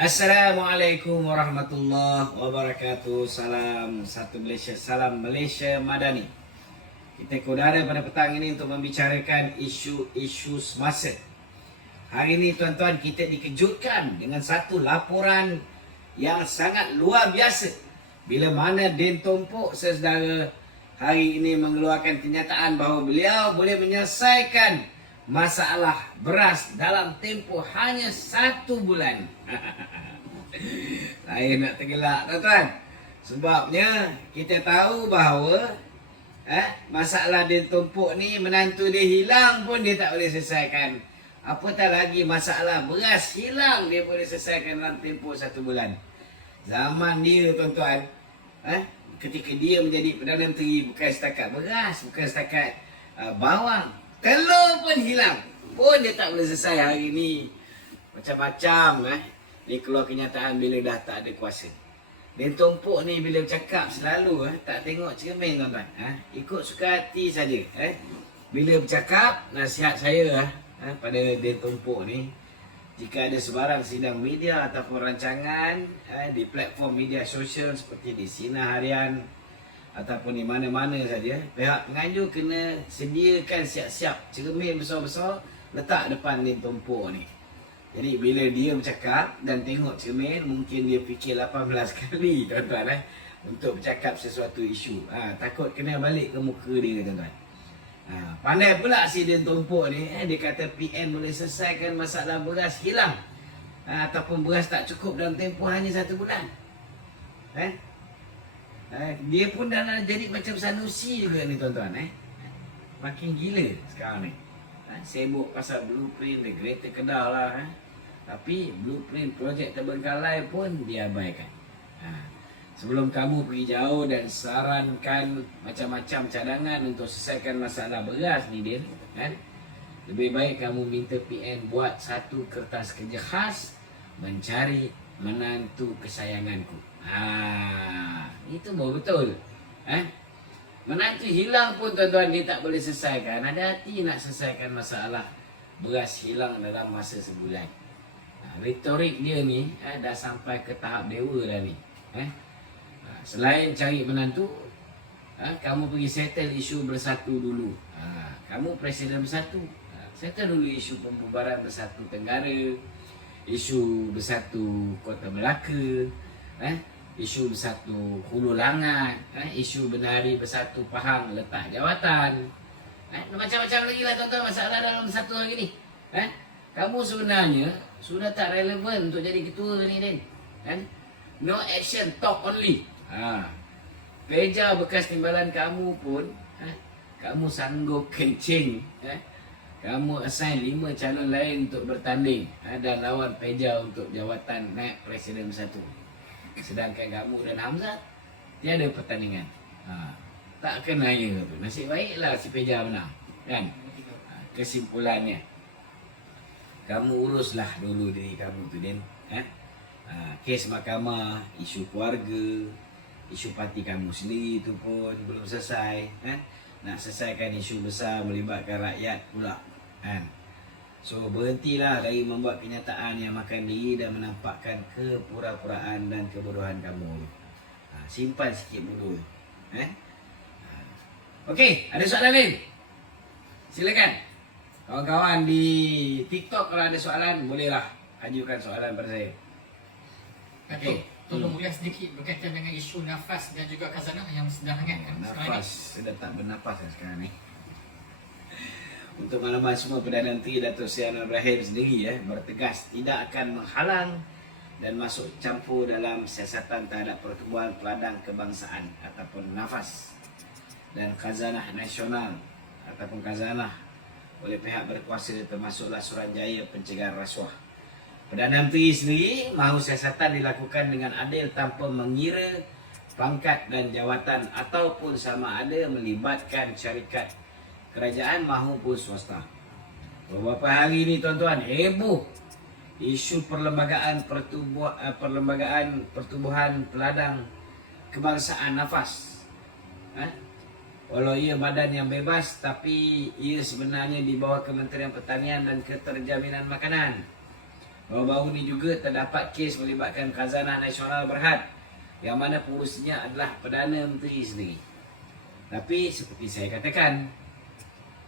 Assalamualaikum warahmatullahi wabarakatuh. Salam satu Malaysia, salam Malaysia Madani. Kita kudara pada petang ini untuk membicarakan isu-isu semasa. Hari ini tuan-tuan, kita dikejutkan dengan satu laporan yang sangat luar biasa. Bila mana Din Tompok saudara hari ini mengeluarkan kenyataan bahawa beliau boleh menyelesaikan masalah beras dalam tempoh hanya 1 bulan. Saya nak tergelak tuan-tuan. Sebabnya kita tahu bahawa masalah Din Tompok ni menantu dia hilang pun dia tak boleh selesaikan. Apatah lagi masalah beras hilang dia boleh selesaikan dalam tempoh 1 bulan. Zaman dia tuan-tuan, ketika dia menjadi Perdana Menteri, bukan setakat beras, bukan setakat bawang, telur pun hilang. Pun dia tak boleh selesai hari ni. Macam-macam dia keluar kenyataan bila dah tak ada kuasa. Din Tompok ni bila bercakap selalu tak tengok cermin tuan-tuan. Ikut suka hati saja. Bila bercakap, nasihat saya pada Din Tompok ni, jika ada sebarang sidang media ataupun rancangan di platform media sosial seperti di Sinar Harian ataupun di mana-mana saja, pihak penganjur kena sediakan siap-siap cermin besar-besar letak depan Din Tompok ni. Jadi bila dia bercakap dan tengok cermin, mungkin dia fikir 18 kali tuan-tuan untuk bercakap sesuatu isu. Takut kena balik ke muka dia tuan-tuan. Pandai pula si Din Tompok ni, dia kata PN boleh selesaikan masalah beras hilang ataupun beras tak cukup dalam tempoh hanya 1 bulan. Dia pun dah jadi macam Sanusi juga ni tuan-tuan. Makin gila sekarang ni. Sibuk pasal blueprint The Greater Kedah lah. Tapi blueprint projek Terbengkalai pun diabaikan. Sebelum kamu pergi jauh dan sarankan macam-macam cadangan untuk selesaikan masalah beras ni Din, lebih baik kamu minta PN buat satu kertas kerja khas mencari menantu kesayanganku. Itu baru betul. Menantu hilang pun tuan-tuan dia tak boleh selesaikan. Ada hati nak selesaikan masalah beras hilang dalam masa sebulan. Retorik dia ni dah sampai ke tahap dewa dah ni. Selain cari menantu, kamu pergi settle isu bersatu dulu. Kamu Presiden Bersatu, settle dulu isu pembubaran Bersatu Tenggara, isu Bersatu Kota Melaka, isu Bersatu Hulu Langat, isu Benari Bersatu Pahang letak jawatan, macam-macam lagi lah tuan-tuan masalah dalam satu hari ni. Kamu sebenarnya sudah tak relevan untuk jadi ketua ni Din. No action, talk only. Peja bekas timbalan kamu pun kamu sanggup kencing. Kamu assign 5 calon lain untuk bertanding dan lawan Peja untuk jawatan naib Presiden Bersatu. Sedangkan kamu dan Hamzah tiada pertandingan. Tak kena ya tu. Nasib baiklah si Peja menang. Kan? Kesimpulannya, kamu uruslah dulu diri kamu tu Din. Kes mahkamah, isu keluarga, isu parti kamu sendiri tu pun belum selesai. Nak selesaikan isu besar melibatkan rakyat pula. So berhentilah dari membuat kenyataan yang makan diri dan menampakkan kepura-puraan dan kebodohan kamu. Simpan sikit bodoh. Okey, ada soalan lain? Silakan. Kawan-kawan di TikTok kalau ada soalan, bolehlah ajukan soalan pada saya. Okey, tolong ulas sedikit berkaitan dengan isu nafas dan juga khazanah yang sedang hangat kan sekarang ni. Nafas, sudah tak bernafas sekarang ni. Untuk makluman semua, Perdana Menteri Datuk Seri Anwar Ibrahim sendiri bertegas tidak akan menghalang dan masuk campur dalam siasatan terhadap pertumbuhan peladang kebangsaan ataupun nafas dan khazanah nasional ataupun khazanah oleh pihak berkuasa termasuklah Suruhanjaya Pencegahan Rasuah. Perdana Menteri sendiri mahu siasatan dilakukan dengan adil tanpa mengira pangkat dan jawatan ataupun sama ada melibatkan syarikat kerajaan maupun swasta. Beberapa hari ini tuan-tuan, heboh isu perlembagaan pertumbuhan peladang kebangsaan nafas. Walau ia badan yang bebas, tapi ia sebenarnya di bawah Kementerian Pertanian dan Keterjaminan Makanan. Baru-baru ni juga terdapat kes melibatkan Khazanah Nasional Berhad yang mana pengurusinya adalah Perdana Menteri sendiri. Tapi seperti saya katakan,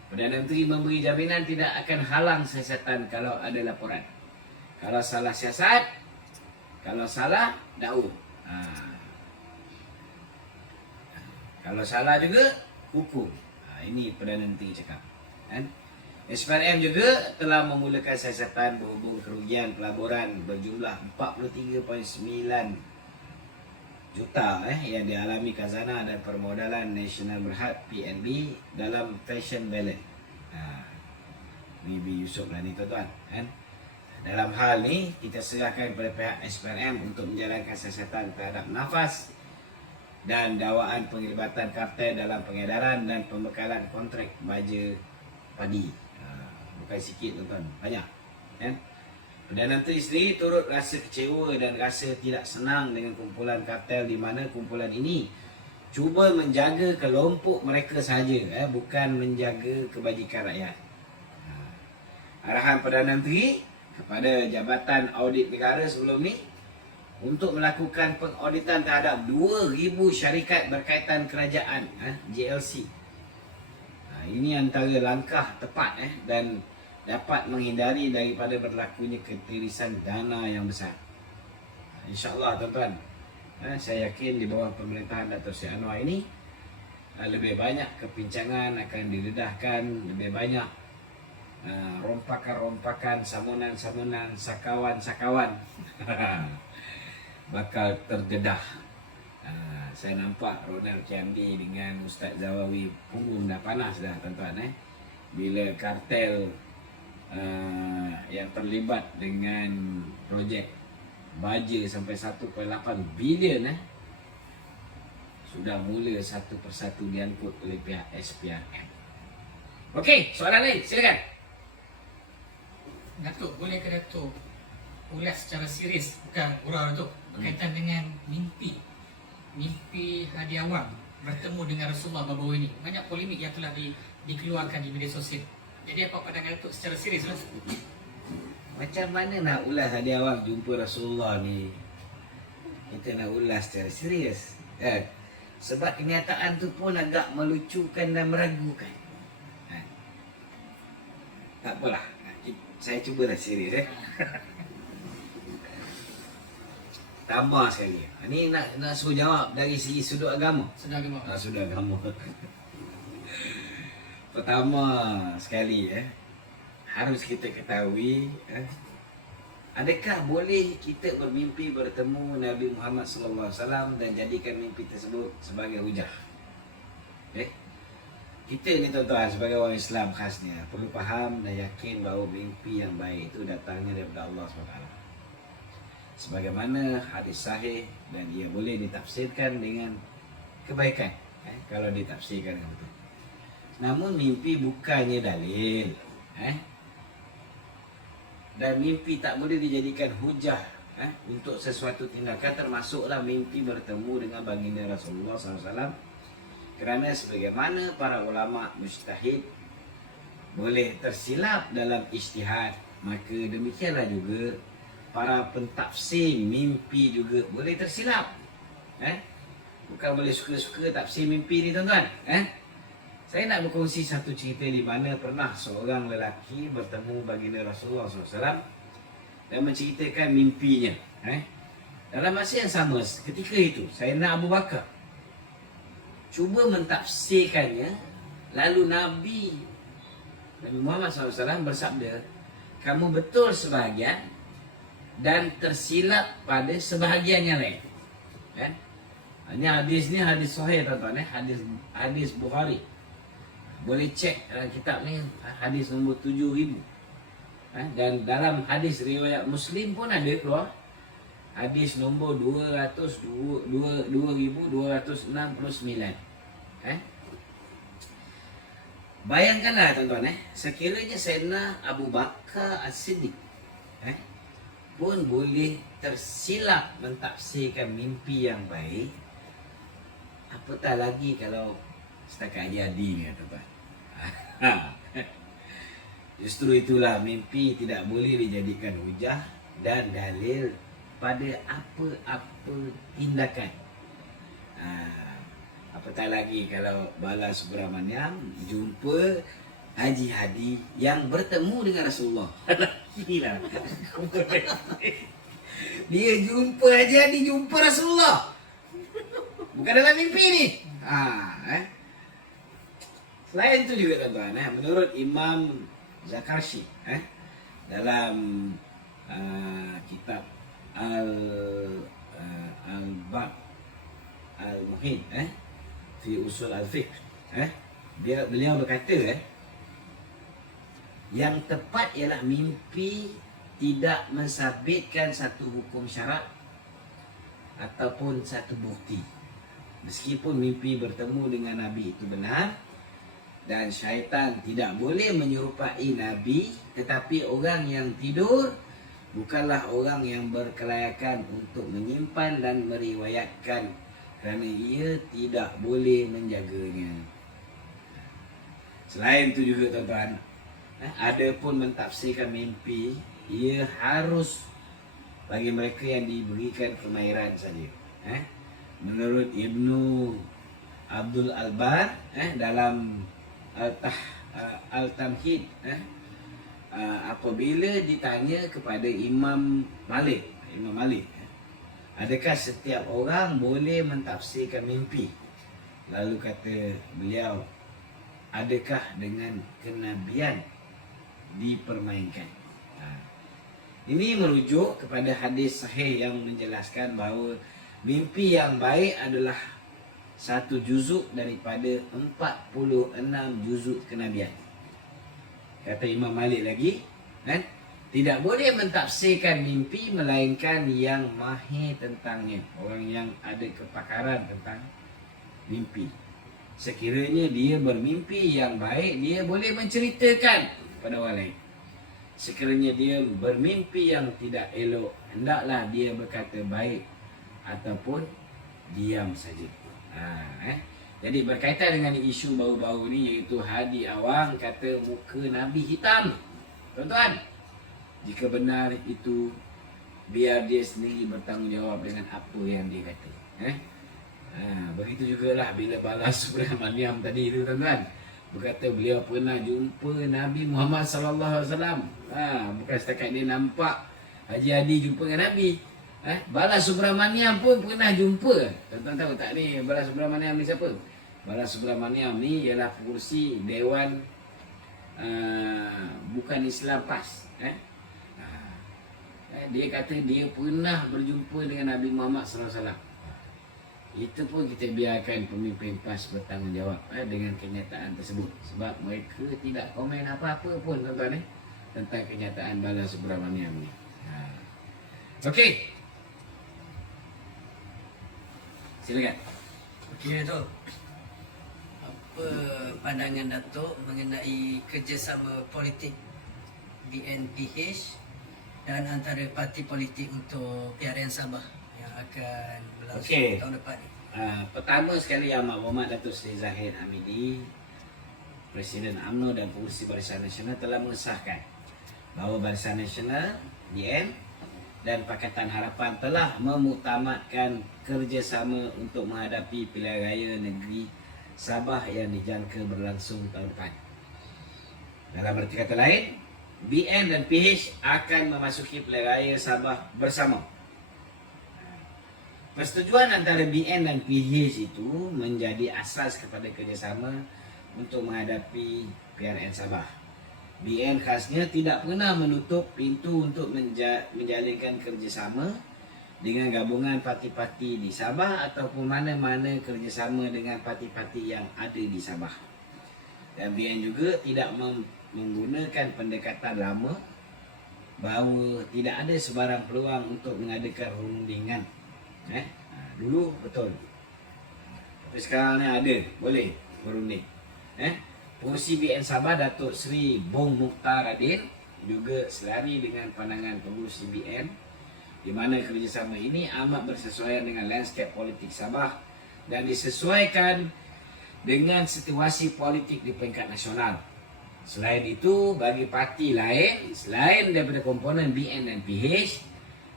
Perdana Menteri memberi jaminan tidak akan halang siasatan kalau ada laporan. Kalau salah siasat, kalau salah dakwah. Kalau salah juga hukum. Ini Perdana Menteri cakap. Kan? SPRM juga telah memulakan siasatan berhubung kerugian pelaburan berjumlah 43.9 juta yang dialami Khazanah dan Permodalan Nasional Berhad PNB dalam fashion balance. Bibi Yusof lah ni tuan-tuan. Kan? Dalam hal ni kita serahkan kepada pihak SPRM untuk menjalankan siasatan terhadap nafas dan dakwaan penglibatan kartel dalam pengedaran dan pembekalan kontrak baja padi. Bukan sikit tuan-tuan, banyak. Kan? Perdana Menteri sendiri turut rasa kecewa dan rasa tidak senang dengan kumpulan kartel di mana kumpulan ini cuba menjaga kelompok mereka sahaja, bukan menjaga kebajikan rakyat. Arahan Perdana Menteri kepada Jabatan Audit Negara sebelum ni untuk melakukan pengauditan terhadap 2,000 syarikat berkaitan kerajaan, JLC. Ini antara langkah tepat dan dapat menghindari daripada berlakunya ketirisan dana yang besar. InsyaAllah tuan-tuan, saya yakin di bawah pemerintahan Dato' Seri Anwar ini lebih banyak kepincangan akan didedahkan, lebih banyak rompakan-rompakan, samunan-samunan, sakawan-sakawan bakal terdedah. Saya nampak Ronald Kiamdi dengan Ustaz Zawawi punggung dah panas dah tuan-tuan. Bila kartel yang terlibat dengan projek baja sampai 1.8 bilion sudah mula satu persatu diangkut oleh pihak SPRM. Okey, soalan lain silakan. Datuk, boleh ke Datuk ulas secara serius, bukan gurau Datuk, berkaitan dengan mimpi Hadi Awang bertemu dengan Rasulullah baru-baru ini. Banyak polemik yang telah dikeluarkan di media sosial. Jadi apa pandangan Datuk secara serius lah? Macam mana nak ulas Hadi Awang jumpa Rasulullah ni? Kita nak ulas secara serius. Sebab kenyataan tu pun agak melucukan dan meragukan. Tak apalah. Saya cubalah serius. Tambah sekali. Ni nak suruh jawab dari segi sudut agama. Sudah agama. Sudut agama. Pertama sekali harus kita ketahui adakah boleh kita bermimpi bertemu Nabi Muhammad sallallahu alaihi wasallam dan jadikan mimpi tersebut sebagai hujah. Kita ni tuan-tuan sebagai orang Islam khasnya perlu faham dan yakin bahawa mimpi yang baik itu datangnya daripada Allah SWT. Sebagaimana hadis sahih dan ia boleh ditafsirkan dengan kebaikan kalau ditafsirkan dengan betul. Namun mimpi bukannya dalil. Dan mimpi tak boleh dijadikan hujah untuk sesuatu tindakan, termasuklah mimpi bertemu dengan baginda Rasulullah SAW. Kerana sebagaimana para ulama mujtahid boleh tersilap dalam ijtihad, maka demikianlah juga para pentafsir mimpi juga boleh tersilap. Bukan boleh suka-suka tafsir mimpi ni tuan-tuan. Saya nak berkongsi satu cerita di mana pernah seorang lelaki bertemu baginda Rasulullah SAW dan menceritakan mimpinya. Dalam masa yang sama ketika itu, Sayyidina Abu Bakar cuba mentafsirkannya. Lalu Nabi Muhammad SAW bersabda, kamu betul sebahagian dan tersilap pada sebahagian yang lain. Ini hadis ni hadis sahih tuan-tuan, hadis Bukhari. Boleh cek dalam kitab ni, hadis nombor 7,000. Dan dalam hadis riwayat Muslim pun ada keluar hadis nombor 2269. Bayangkanlah tuan-tuan, sekiranya Sayyidina Abu Bakar As-Siddiq pun boleh tersilap mentafsirkan mimpi yang baik, apatah lagi kalau setakat Adi ni tuan-tuan. Justru itulah mimpi tidak boleh dijadikan hujah dan dalil pada apa-apa tindakan. Apatah lagi kalau Bala Subramaniam jumpa Haji Hadi yang bertemu dengan Rasulullah. Gila. Dia jumpa Haji Hadi, jumpa Rasulullah. Bukan dalam mimpi ni. Selain itu juga tuan-tuan, menurut Imam Zakarshi dalam kitab Al-Bab Al-Muhid fi Usul Al-Fiqh, beliau berkata yang tepat ialah mimpi tidak mensabitkan satu hukum syarak ataupun satu bukti. Meskipun mimpi bertemu dengan Nabi itu benar dan syaitan tidak boleh menyerupai Nabi, tetapi orang yang tidur bukanlah orang yang berkelayakan untuk menyimpan dan meriwayatkan, kerana ia tidak boleh menjaganya. Selain itu juga tuan-tuan, ada pun mentafsirkan mimpi, ia harus bagi mereka yang diberikan kemahiran saja. Menurut Ibnu Abdul Albar dalam Al-Tamhid, apabila ditanya kepada Imam Malik, adakah setiap orang boleh mentafsirkan mimpi? Lalu kata beliau, adakah dengan kenabian dipermainkan? Ini merujuk kepada hadis sahih yang menjelaskan bahawa mimpi yang baik adalah satu juzuk daripada 46 juzuk kenabian. Kata Imam Malik lagi, tidak boleh mentafsirkan mimpi melainkan yang mahir tentangnya, orang yang ada kepakaran tentang mimpi. Sekiranya dia bermimpi yang baik, dia boleh menceritakan kepada orang lain. Sekiranya dia bermimpi yang tidak elok, hendaklah dia berkata baik ataupun diam saja. Jadi berkaitan dengan isu baru-baru ni, iaitu Hadi Awang kata muka Nabi hitam. Tuan-tuan, jika benar itu, biar dia sendiri bertanggungjawab dengan apa yang dia kata. Begitu jugalah bila Bala Subramaniam tadi itu, tuan-tuan, berkata beliau pernah jumpa Nabi Muhammad sallallahu alaihi wasallam. Bukan setakat dia nampak Haji Hadi jumpa dengan Nabi. Bala Subramaniam pun pernah jumpa. Tuan-tuan tahu tak ni Bala Subramaniam ni siapa? Bala Subramaniam ni ialah pengurusi Dewan Bukan Islam PAS. Dia kata dia pernah berjumpa dengan Nabi Muhammad sallallahu alaihi wasallam. Itu pun kita biarkan pemimpin PAS bertanggungjawab dengan kenyataan tersebut, sebab mereka tidak komen apa-apa pun, tuan-tuan, tentang kenyataan Bala Subramaniam ni. Okey, silakan. Okey, Datuk. Apa pandangan Datuk mengenai kerjasama politik BNPH dan antara parti politik untuk PRN Sabah yang akan berlangsung tahun depan ni? Pertama sekali, Yang Berhormat Datuk Seri Zahid Hamidi, Presiden UMNO dan Pengurusi Barisan Nasional telah mengesahkan bahawa Barisan Nasional BN dan Pakatan Harapan telah memuktamadkan kerjasama untuk menghadapi pilihan raya negeri Sabah yang dijangka berlangsung tahun depan. Dalam arti kata lain, BN dan PH akan memasuki pilihan raya Sabah bersama. Persetujuan antara BN dan PH itu menjadi asas kepada kerjasama untuk menghadapi PRN Sabah. BN khasnya tidak pernah menutup pintu untuk menjalinkan kerjasama dengan gabungan parti-parti di Sabah ataupun mana-mana kerjasama dengan parti-parti yang ada di Sabah. Dan BN juga tidak menggunakan pendekatan lama bahawa tidak ada sebarang peluang untuk mengadakan rundingan. Dulu betul, tapi sekarang ni ada, boleh berunding. Pengurusi BN Sabah Datuk Seri Bong Mukhtar Adin juga selari dengan pandangan pengurusi BN, di mana kerjasama ini amat bersesuaian dengan landscape politik Sabah dan disesuaikan dengan situasi politik di peringkat nasional. Selain itu, bagi parti lain selain daripada komponen BN dan PH,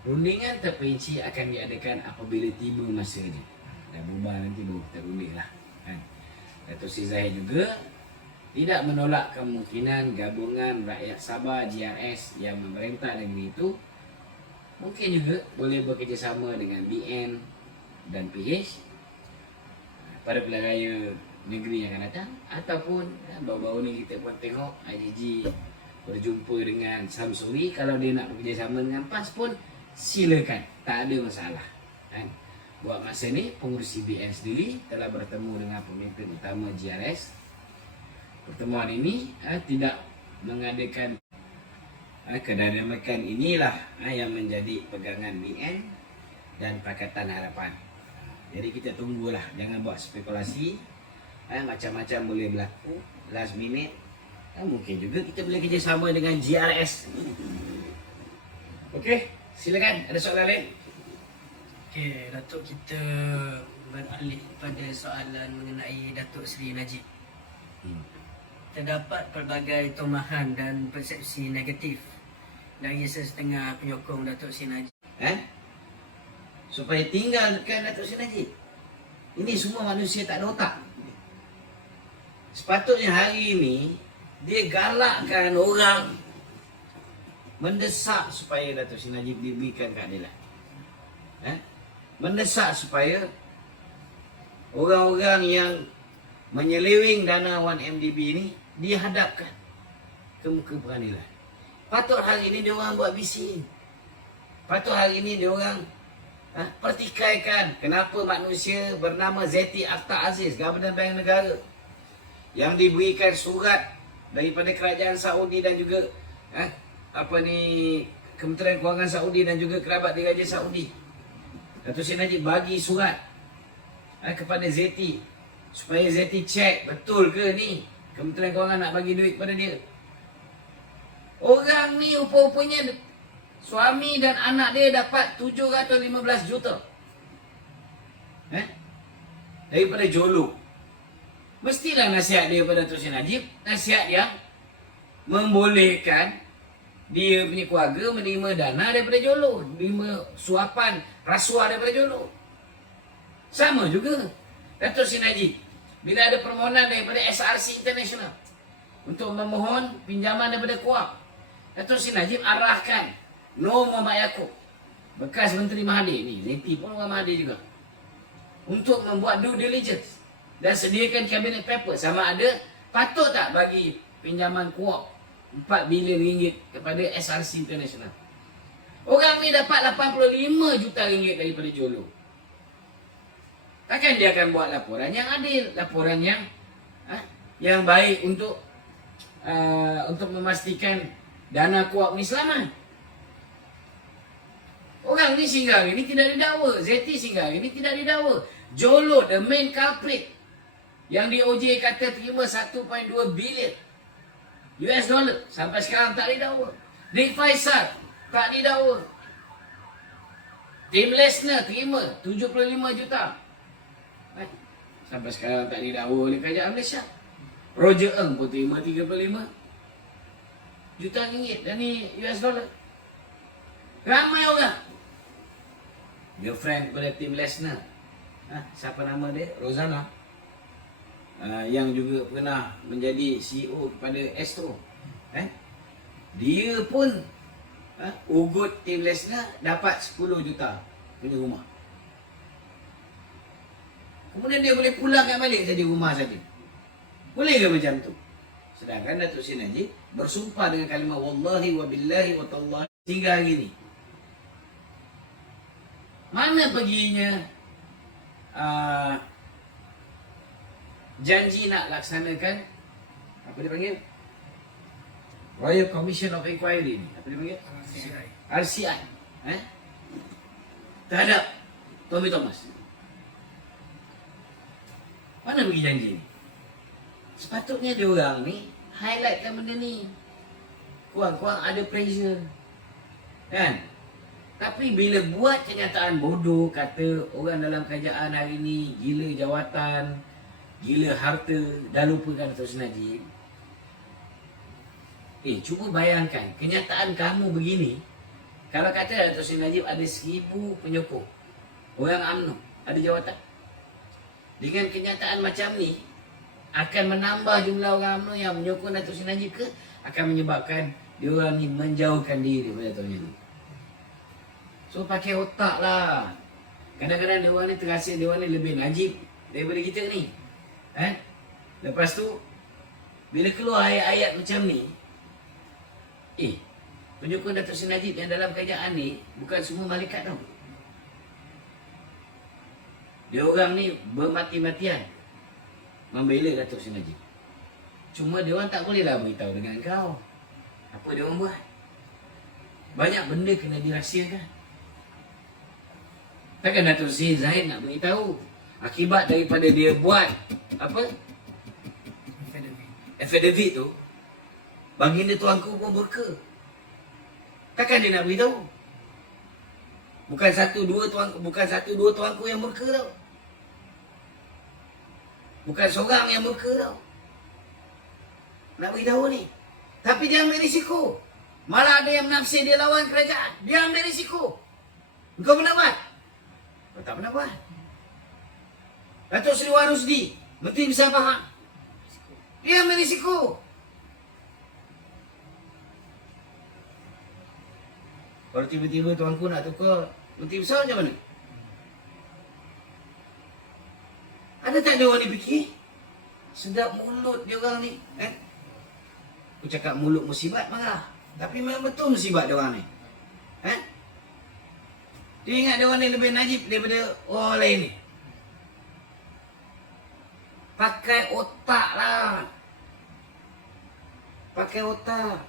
Rundingan terperinci akan diadakan apabila tiba masanya. Dah bubar nanti baru kita runding lah. Kan? Dato' Sri Zahid juga tidak menolak kemungkinan gabungan Rakyat Sabah GRS yang memerintah negeri itu mungkin juga boleh bekerjasama dengan BN dan PH pada pilihan raya negeri yang akan datang. Ataupun baru-baru ni kita pun tengok IGG berjumpa dengan Samsuri. Kalau dia nak bekerjasama dengan PAS pun silakan, tak ada masalah kan? Buat masa ni pengurusi BN sendiri telah bertemu dengan pemimpin utama GRS. Pertemuan ini tidak mengadakan kedinamikan inilah yang menjadi pegangan BN dan Pakatan Harapan. Jadi kita tunggulah, jangan buat spekulasi. Macam-macam boleh berlaku last minute. Mungkin juga kita boleh kerjasama dengan GRS. Okey, silakan. Ada soalan lain? Okey, Datuk, kita beralih pada soalan mengenai Datuk Seri Najib. Terdapat pelbagai tomahan dan persepsi negatif dari sesetengah penyokong Datuk Seri Najib. Supaya tinggalkan Datuk Seri Najib. Ini semua manusia tak ada otak. Sepatutnya hari ini dia galakkan orang mendesak supaya Datuk Seri Najib diberikan keadilan. Mendesak supaya orang-orang yang menyeleweng dana 1MDB ini dihadapkan ke muka pengadilan. Patut hari ini dia orang buat bising. Patut hari ini dia orang pertikaikan kenapa manusia bernama Zeti Akhtar Aziz, Governor Bank Negara, yang diberikan surat daripada kerajaan Saudi dan juga Kementerian Kewangan Saudi dan juga kerabat diraja Saudi. Datuk Seri Najib bagi surat kepada Zeti supaya Zeti cek betul ke ni Kementerian Kewangan nak bagi duit kepada dia. Orang ni rupa-rupanya suami dan anak dia dapat 715 juta daripada Jolo. Mestilah nasihat dia kepada Datuk Seri Najib, nasihat yang membolehkan dia punya keluarga menerima dana daripada Jolo, menerima suapan rasuah daripada Jolo. Sama juga Datuk Seri Najib, bila ada permohonan daripada SRC International untuk memohon pinjaman daripada KUAP, Datuk Seri Najib arahkan Nur Muhammad Yaakob, bekas Menteri Mahathir ni, Zeti pun orang Mahathir juga, untuk membuat due diligence dan sediakan cabinet paper sama ada patut tak bagi pinjaman KUAP 4 bilion ringgit kepada SRC International. Orang ni dapat 85 juta ringgit daripada Jolo. Takkan dia akan buat laporan yang adil, laporan yang baik untuk memastikan dana KUAP ni selamat. Orang ni sehingga hari ni tidak didakwa. Zeti sehingga hari ni tidak didakwa. Jolo, the main culprit, yang DOJ kata terima 1.2 bilion US dollar, sampai sekarang tak didakwa. Nick Faisal tak didakwa. Tim Lesnar terima 75 juta. Sampai sekarang tak didakwa oleh kerajaan Malaysia. Roger Ng pun terima 35 juta ringgit, dan ni US dollar. Ramai orang. Girlfriend kepada Tim Lesnar, siapa nama dia? Rosanna, yang juga pernah menjadi CEO kepada Astro. Dia pun ugut Tim Lesnar dapat 10 juta punya rumah. Kemudian dia boleh pulangkan balik saja rumah saja. Boleh ke macam tu? Sedangkan Datuk Seri Najib bersumpah dengan kalimah wallahi wa billahi wa tallahi hingga hari ni. Mana perginya janji nak laksanakan apa dia panggil, Royal Commission of Inquiry ni, apa dia panggil, RCI terhadap Tommy Thomas. Mana pergi janji ni? Sepatutnya dia orang ni highlightkan benda ni. Kurang-kurang ada pressure, kan? Tapi bila buat kenyataan bodoh, kata orang dalam kerajaan hari ni gila jawatan, gila harta, dah lupakan Datuk Seri Najib. Cuba bayangkan kenyataan kamu begini, Kalau kata Datuk Seri Najib ada 1,000 penyokong, orang UMNO ada jawatan. Dengan kenyataan macam ni, akan menambah jumlah orang UMNO yang menyokong Datuk Seri Najib ke? Akan menyebabkan diorang ni menjauhkan diri daripada Datuk Najib. So pakai otak lah. Kadang-kadang diorang ni terasa diorang ni lebih Najib daripada kita ni. Lepas tu, bila keluar ayat-ayat macam ni, penyokong Datuk Seri Najib yang dalam kerajaan ni bukan semua malaikat tau. Dia orang ni bermati-matian membela Datuk Seri Najib. Cuma dia orang tak bolehlah beritahu dengan kau apa dia orang buat. Banyak benda kena dirahsiakan. Takkan Datuk Seri Zahid nak beritahu akibat daripada dia buat apa? Affidavit tu, baginda tuanku pun murka. Takkan dia nak beritahu? Bukan satu dua tuanku yang murka tau. Bukan seorang yang murka tau. Nak beritahu ni. Tapi dia ambil risiko. Malah ada yang menafsir dia lawan kerajaan. Dia ambil risiko. Engkau pernah buat? Kau tak pernah buat. Datuk Seri Wan Rusdi, Menteri Besar Pahang, dia ambil risiko. Kalau tiba-tiba tuanku nak tukar Menteri Besar macam mana? Ada tak dia orang ni fikir? Sedap mulut dia orang ni. Aku cakap mulut musibat marah. Tapi memang betul musibat dia orang ni. Dia ingat dia orang ni lebih najib daripada orang lain ni. Pakai otak lah. Pakai otak.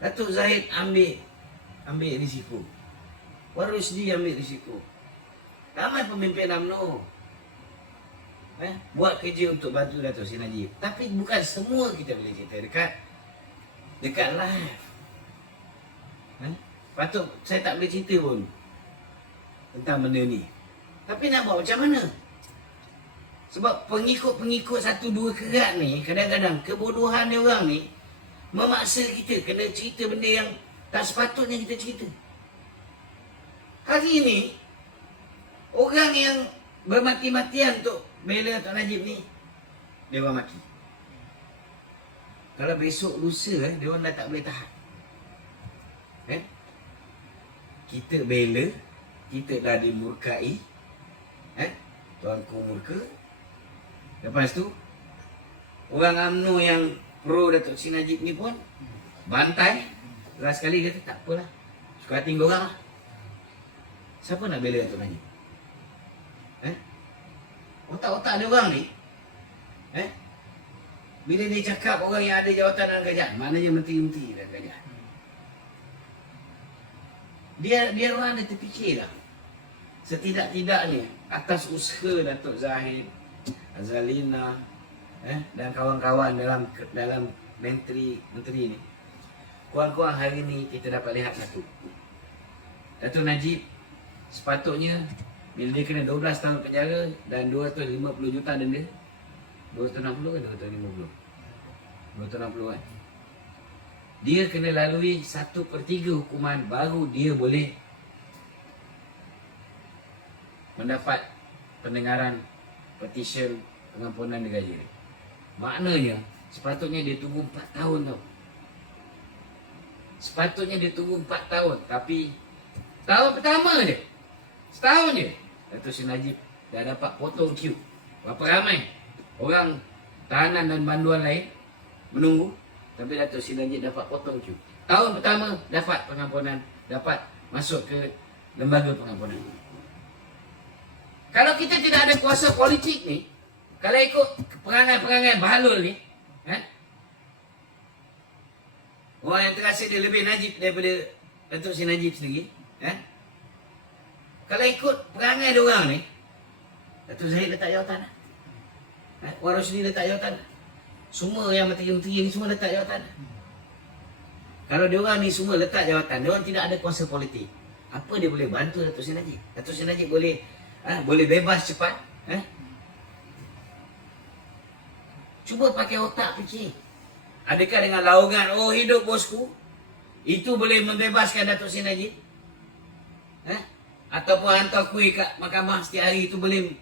Datuk Zahid ambil risiko. Wan Rusdi ambil risiko. Ramai pemimpin UMNO buat kerja untuk bantu Datuk Seri Najib. Tapi bukan semua kita boleh cerita dekat live. Patut saya tak boleh cerita pun tentang benda ni. Tapi nak buat macam mana? Sebab pengikut-pengikut satu dua kerat ni, kadang-kadang kebodohan dia orang ni memaksa kita kena cerita benda yang tak sepatutnya kita cerita. Hari ni, orang yang bermati-matian untuk bela Tok Najib ni, dia orang maki. Kalau besok lusa, dia orang dah tak boleh tahan. Kita bela, kita dah dimurkai. Tuanku murka. Lepas tu, orang UMNO yang pro Datuk Seri Najib ni pun bantai. Last sekali kata tak apalah, suka hati korang lah. Siapa nak bela Datuk Najib? Otak-otak dia orang ni, bila dia cakap orang yang ada jawatan dalam kerajaan, maknanya menteri-menteri dalam kerajaan, dia orang ada terfikir lah. Setidak-tidaknya atas usaha Datuk Zahid, Azalina dan kawan-kawan dalam menteri ni, kurang-kurang hari ni kita dapat lihat satu. Datuk Najib sepatutnya bila dia kena 12 tahun penjara dan 250 juta denda. 260 ke 250? 260 kan. Dia kena lalui 1/3 hukuman baru dia boleh mendapat pendengaran petisyen pengampunan gaji. Maknanya sepatutnya dia tunggu 4 tahun tau. Sepatutnya dia tunggu 4 tahun. Tapi tahun pertama je, setahun je, Datuk Seri Najib dah dapat potong queue. Berapa ramai orang tahanan dan banduan lain menunggu, tapi Datuk Seri Najib dapat potong queue. Tahun pertama dapat pengampunan, dapat masuk ke lembaga pengampunan. Kalau kita tidak ada kuasa politik ni, kalau ikut perangai-perangai bahalul ni, orang yang terasa dia lebih najib daripada Datuk Seri Najib sendiri, kalau ikut perangai dia orang ni, Datuk Zahid letak jawatan. Wan Rusdi letak jawatan. Semua yang menteri-menteri ni semua letak jawatan. Kalau dia orang ni semua letak jawatan, dia orang tidak ada kuasa politik, apa dia boleh bantu Datuk Seri Najib? Datuk Seri Najib boleh bebas cepat. Cuba pakai otak fikir. Adakah dengan laungan, oh hidup bosku, itu boleh membebaskan Datuk Seri Najib? Ataupun hantar kuih kat mahkamah setiap hari itu boleh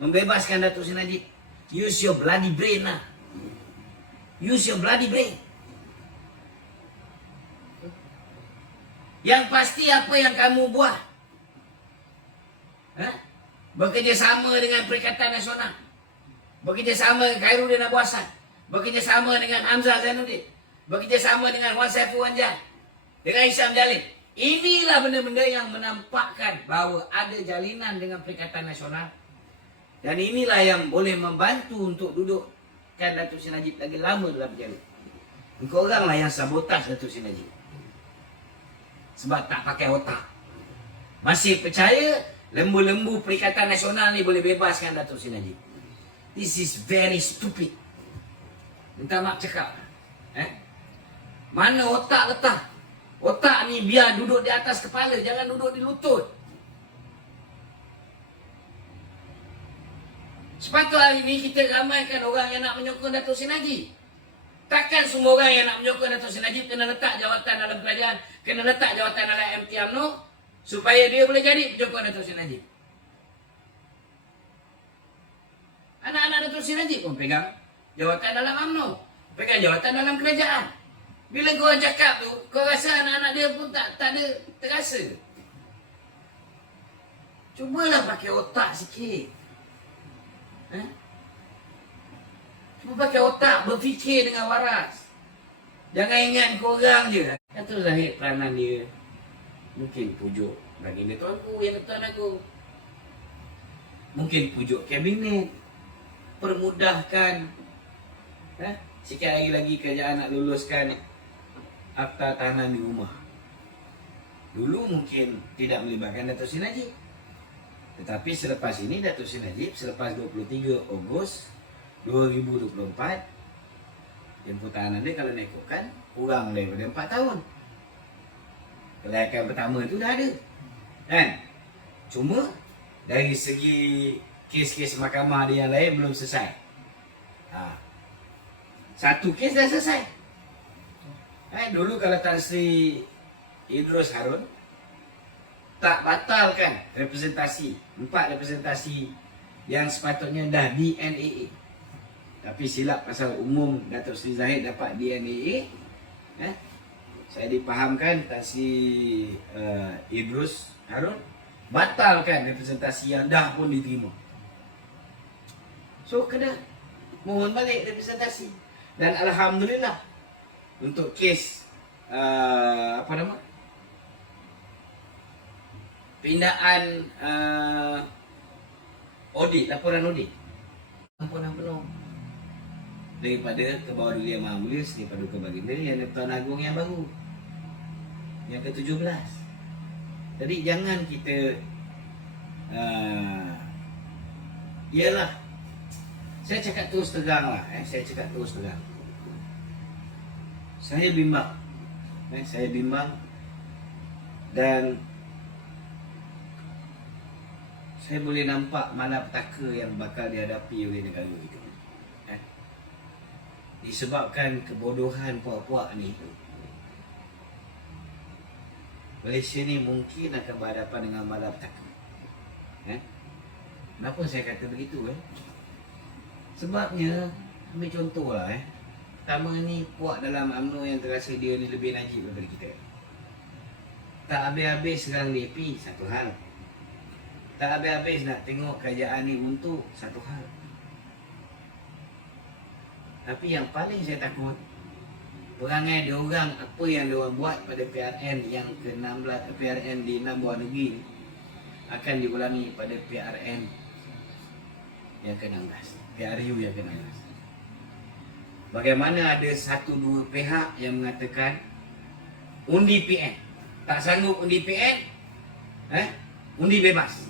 membebaskan Datuk Seri Najib. Use your bloody brain lah. Use your bloody brain. Yang pasti apa yang kamu buat? Bekerjasama dengan Perikatan Nasional, bekerjasama dengan Khairuddin Abu Hassan, bekerjasama dengan Hamzah Zainuddin, bekerjasama dengan Wan Saiful Wanjan, dengan Hisham Jalil. Inilah benda-benda yang menampakkan bahawa ada jalinan dengan Perikatan Nasional. Dan inilah yang boleh membantu untuk dudukkan Datuk Seri Najib lagi lama dalam penjara. Engkau oranglah yang sabotaj Datuk Seri Najib. Sebab tak pakai otak. Masih percaya lembu-lembu Perikatan Nasional ni boleh bebaskan Datuk Seri Najib. This is very stupid. Minta maaf cakap. Mana otak letak? Otak ni biar duduk di atas kepala, jangan duduk di lutut. Sepatut hari ni kita ramaikan orang yang nak menyokong Datuk Seri Najib. Takkan semua orang yang nak menyokong Datuk Seri Najib kena letak jawatan dalam kerajaan, kena letak jawatan dalam MT UMNO supaya dia boleh jadi penyokong Datuk Seri Najib. Anak-anak Datuk Seri Najib pun pegang jawatan dalam UMNO, pegang jawatan dalam kerajaan. Bila kau cakap tu, kau rasa anak-anak dia pun tak ada terasa. Cubalah pakai otak sikit. Cuba pakai otak, berfikir dengan waras. Jangan ingat korang je. Datuk Zahid peranan dia mungkin pujuk baginda tuanku, yang tuan aku. Mungkin pujuk kabinet, permudahkan. Sikit hari lagi kerajaan nak luluskan akta tahanan di rumah. Dulu mungkin tidak melibatkan Datuk Seri Najib. Tetapi selepas ini Datuk Seri Najib, selepas 23 Ogos 2024, jemput tahanan dia kalau nak ikutkan kurang daripada 4 tahun. Kelayakan pertama itu dah ada. Kan? Cuma dari segi kes-kes mahkamah dia yang lain belum selesai. Satu kes dah selesai. Dulu kalau Tan Sri Idrus Harun tak batalkan representasi, 4 representasi yang sepatutnya dah DNAA. Tapi silap pasal umum Datuk Seri Zahid dapat DNAA. Saya dipahamkan Tan Sri Idrus Harun batalkan representasi yang dah pun diterima. So kena mohon balik representasi. Dan alhamdulillah untuk kes pindaan audit, laporan audit ampunan penuh daripada ke bawah Duli Yang Maha Mulia Seri Paduka Baginda Yang Tuan Agong yang baru, yang ke-17. Jadi jangan kita ialah, saya cakap terus terang lah, saya cakap terus terang. Saya bimbang. Saya bimbang. Dan saya boleh nampak malapetaka yang bakal dihadapi oleh negara kita. Disebabkan kebodohan puak-puak ni, Malaysia ni mungkin akan berhadapan dengan malapetaka. Kenapa saya kata begitu? Sebabnya, ambil contoh lah. Pertama ni, puak dalam UMNO yang terasa dia ni lebih najib daripada kita. Tak habis-habis serang DAP, satu hal. Tak habis-habis nak tengok kerajaan ni untuk satu hal. Tapi yang paling saya takut, perangai diorang, apa yang diorang buat pada PRN yang ke-16, PRN di 6 buah negeri ni, akan diulangi pada PRN yang ke-16, PRU yang ke-16. Bagaimana ada 1-2 pihak yang mengatakan undi PN, tak sanggup undi PN, undi bebas.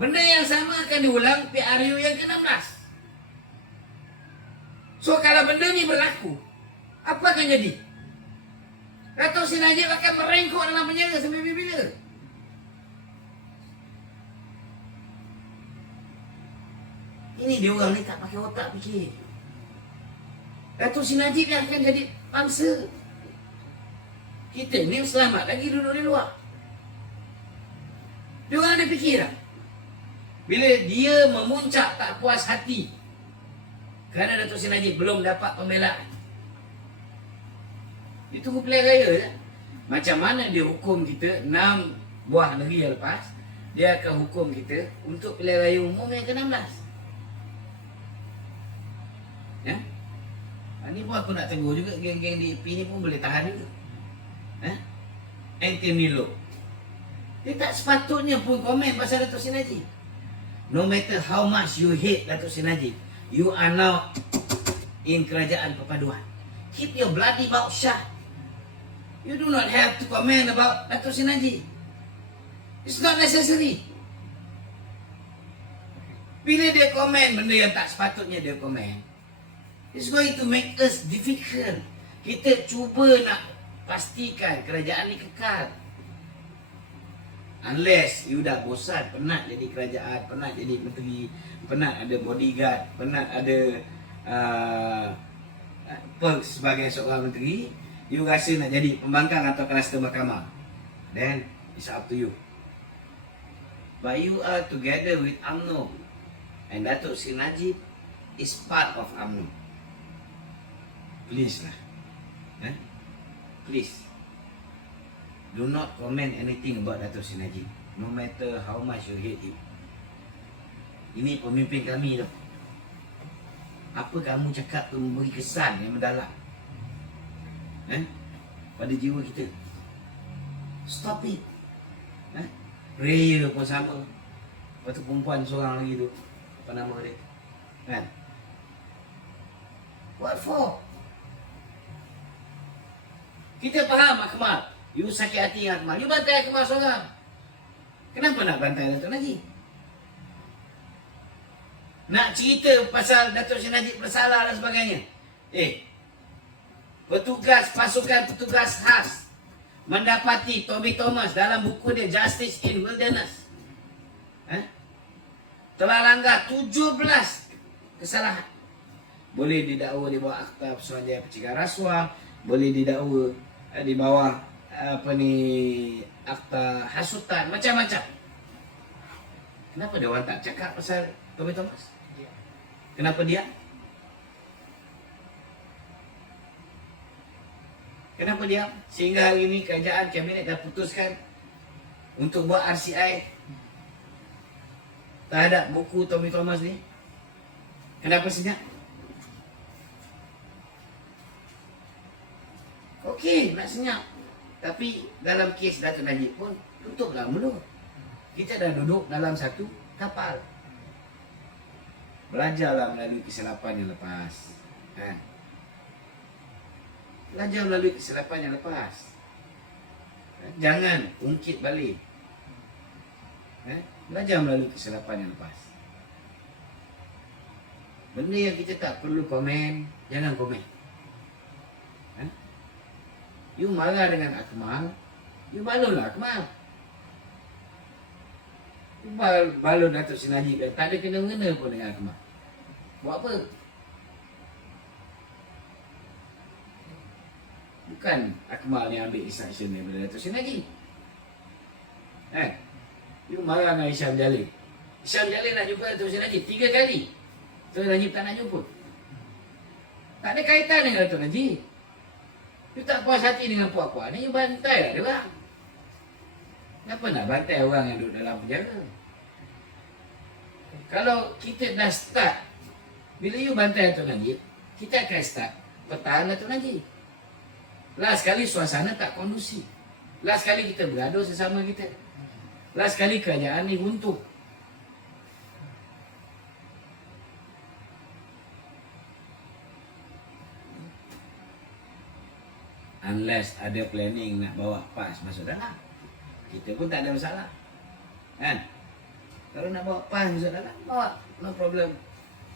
Benda yang sama akan diulang PRU yang ke-16. So kalau benda ni berlaku, apa akan jadi? Datuk Seri Najib akan merengkuk dalam penjara sampai bila? Ini dia orang ni tak pakai otak fikir. Datuk Seri Najib yang akan jadi bangsa. Kita ni selamat lagi duduk di luar. Dia orang ada fikir tak? Bila dia memuncak tak puas hati kerana Datuk Seri Najib belum dapat pembelaan, dia tunggu pilihan raya je. Macam mana dia hukum kita 6 buah negeri yang lepas, dia akan hukum kita untuk pilihan raya umum yang ke-16. Ya? Ni pun aku nak tegur juga, geng-geng DAP ni pun boleh tahan juga. Anthony Loh, dia tak sepatutnya pun komen pasal Datuk Seri Najib. No matter how much you hate Datuk Seri Najib, you are now in Kerajaan Perpaduan. Keep your bloody mouth shut. You do not have to comment about Datuk Seri Najib. It's not necessary. Bila dia komen benda yang tak sepatutnya dia komen, it's going to make us difficult. Kita cuba nak pastikan kerajaan ni kekal. Unless you dah bosan, penat jadi kerajaan, penat jadi menteri, penat ada bodyguard, penat ada perks sebagai seorang menteri, you rasa nak jadi pembangkang atau kluster mahkamah, then it's up to you. But you are together with UMNO, and Datuk Seri Najib is part of UMNO. Please lah, please do not comment anything about Datuk Seri Najib, no matter how much you hate him. Ini pemimpin kami tu. Apa kamu cakap tu memberi kesan yang mendalam pada jiwa kita. Stop it. Prayer pun sama. Lepas tu perempuan seorang lagi tu, apa nama dia, kan? What for? Kita faham Akmal, you sakit hati dengan Akmal, you bantai Akmal seorang. Kenapa nak bantai Datuk Najib? Nak cerita pasal Datuk Seri Najib bersalah dan sebagainya. Pasukan petugas khas mendapati Tommy Thomas dalam buku dia Justice in Wilderness telah langgar 17 kesalahan. Boleh didakwa di bawah Akta Pesuruhanjaya Pencegahan Rasuah, boleh didakwa di bawah Akta Hasutan, macam-macam. Kenapa dia orang tak cakap pasal Tommy Thomas? Kenapa dia? Kenapa dia? Sehingga hari ini kerajaan kabinet dah putuskan untuk buat RCI terhadap buku Tommy Thomas ni. Kenapa senyap? Okey, nak senyap. Tapi dalam kes Datuk Najib pun tutuplah mulut. Kita dah duduk dalam satu kapal. Belajarlah melalui kesilapan yang lepas. Belajar melalui kesilapan yang lepas. Jangan ungkit balik. Belajar melalui kesilapan yang lepas. Benda yang kita tak perlu komen, jangan komen. You marah dengan Akmal, you balonlah Akmal. You balon Datuk Seri Najib, tak ada kena-mengena pun dengan Akmal. Buat apa? Bukan Akmal yang ambil instruction daripada Datuk Seri Najib. You marah dengan Hisham Jalil. Hisham Jalil nak jumpa Datuk Seri Najib 3 kali. Datuk Najib tak nak jumpa. Tak ada kaitan dengan Datuk Najib. You tak puas hati dengan puak-puak ni, you bantai lah dia orang. Kenapa nak bantai orang yang duduk dalam penjara? Kalau kita dah start, bila you bantai Datuk Najib, kita akan start pertahanan Datuk Najib. Last kali suasana tak kondusif. Last kali kita bergaduh sesama kita. Last kali kerajaan ni runtuh. Unless ada planning nak bawa PAS masuk dalam, kita pun tak ada masalah, kan? Kalau nak bawa PAS masuk dalam, bawa, no problem,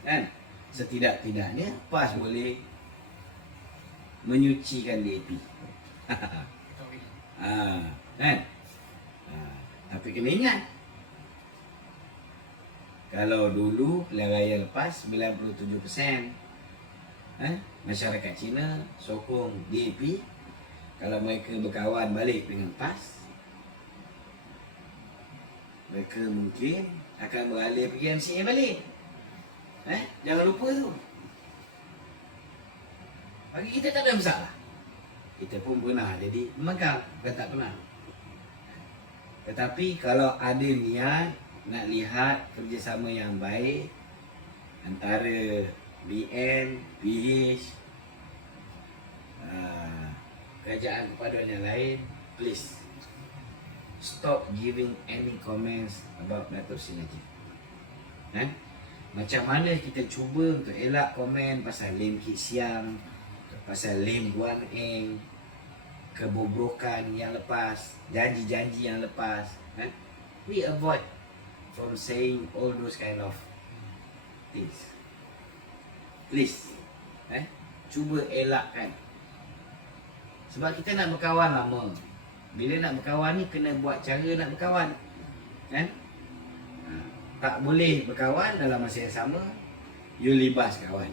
kan? Setidak-tidaknya PAS boleh menyucikan DAP. Kan? Tapi kena ingat, kalau dulu pilihan raya lepas 97% masyarakat Cina sokong DAP, kalau mereka berkawan balik dengan PAS, mereka mungkin akan beralih pergi MCA balik. Jangan lupa tu. Bagi kita tak ada masalah. Kita pun pernah jadi pemegang, bukan tak pernah. Tetapi kalau ada niat nak lihat kerjasama yang baik antara BN, PH, kerajaan kepada yang lain, please stop giving any comments about Datuk Seri Najib. Macam mana kita cuba untuk elak komen pasal Lim Kit Siang, pasal Lim Guan Eng, kebobrokan yang lepas, janji-janji yang lepas, we avoid from saying all those kind of things. Please, cuba elakkan. Sebab kita nak berkawan lama. Bila nak berkawan ni kena buat cara nak berkawan, tak boleh berkawan dalam masa yang sama you libas kawan.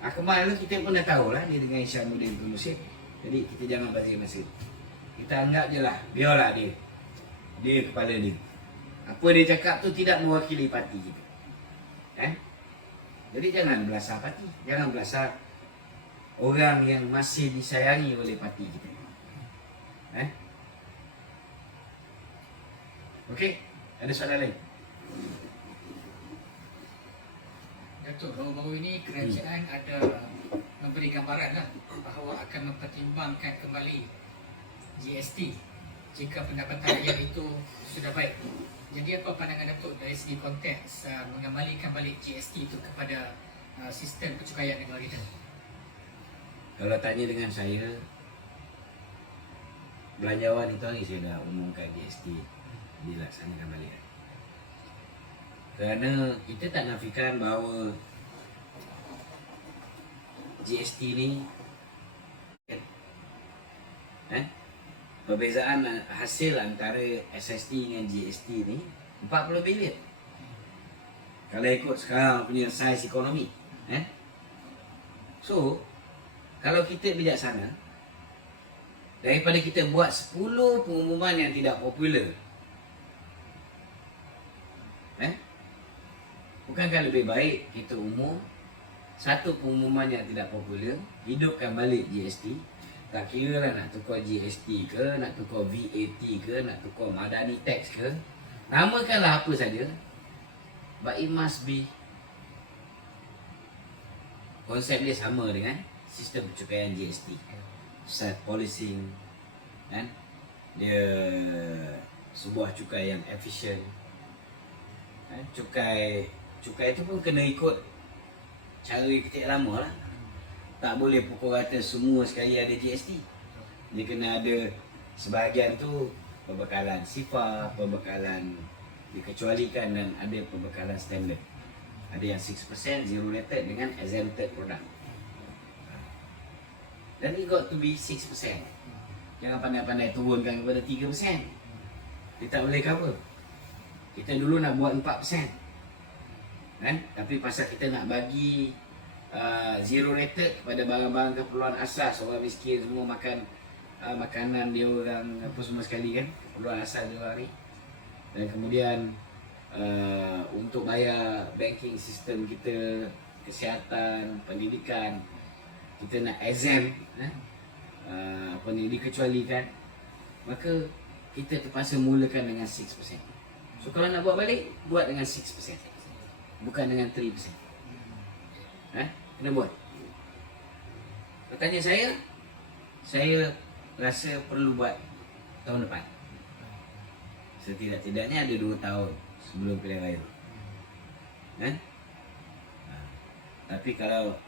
Akmal tu kita pun dah tahu lah dia dengan Isyamuddin Tun Nusif. Jadi kita jangan bazir masa. Kita anggap je lah, biarlah dia. Dia kepala dia. Apa dia cakap tu tidak mewakili parti kita. Jadi jangan belasah parti. Jangan belasah orang yang masih disayangi oleh parti kita. Okey, ada soalan lain? Datuk, baru-baru ini kerajaan ada memberi gambaran lah bahawa akan mempertimbangkan kembali GST jika pendapatan rakyat itu sudah baik. Jadi apa pandangan Datuk dari segi konteks mengembalikan balik GST itu kepada sistem pencukaian negara kita? Kalau tanya dengan saya, belanjawan itu hari saya dah umumkan GST dilaksanakan balik. Kerana kita tak nafikan bahawa GST ni perbezaan hasil antara SST dengan GST ni 40 bilion. Kalau ikut sekarang punya saiz ekonomi. So, kalau kita bijaksana, daripada kita buat 10 pengumuman yang tidak popular, bukankah lebih baik kita umum satu pengumuman yang tidak popular, hidupkan balik GST. Tak kira lah nak tukar GST ke, nak tukar VAT ke, nak tukar Madani Tax ke, namakanlah apa saja, but it must be, konsep dia sama dengan sistem pencukaian GST. Set policing, dia sebuah cukai yang efisien. Cukai itu pun kena ikut cara ketik lama lah. Tak boleh pukul rata semua sekali ada GST. Dia kena ada sebahagian tu perbekalan SIFA, perbekalan dikecualikan, dan ada perbekalan standard. Ada yang 6% zero rated dengan exempted product. Dan it got to be 6%. Jangan pandai-pandai turunkan kepada 3%. Dia tak boleh cover. Kita dulu nak buat 4%. Tapi pasal kita nak bagi zero rated kepada barang-barang keperluan asas, orang miskin semua makan makanan dia orang apa semua sekali kan, keperluan asas dia orang ni. Dan kemudian untuk bayar banking sistem kita, kesihatan, pendidikan, kita nak exempt, apa ni, dikecualikan, maka kita terpaksa mulakan dengan 6%. So kalau nak buat balik, buat dengan 6%, bukan dengan 3%. Kena buat. Bertanya saya rasa perlu buat tahun depan. Setidak-tidaknya ada 2 tahun sebelum pilihan raya. Tapi kalau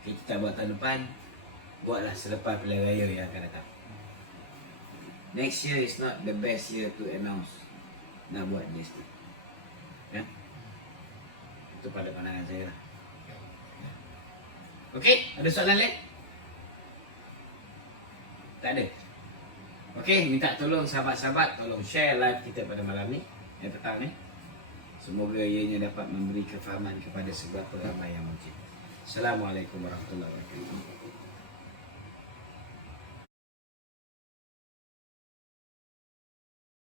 kita tak buat tahun depan, buatlah selepas pilihan raya yang akan datang. Next year is not the best year to announce nak buat GST. Itu pada pandangan saya lah. Okey, ada soalan lain? Tak ada. Okey, minta tolong sahabat-sahabat, tolong share live kita pada malam ni, yang petang ni. Semoga ianya dapat memberi kefahaman kepada seberapa ramai yang mungkin. Assalamualaikum warahmatullahi wabarakatuh.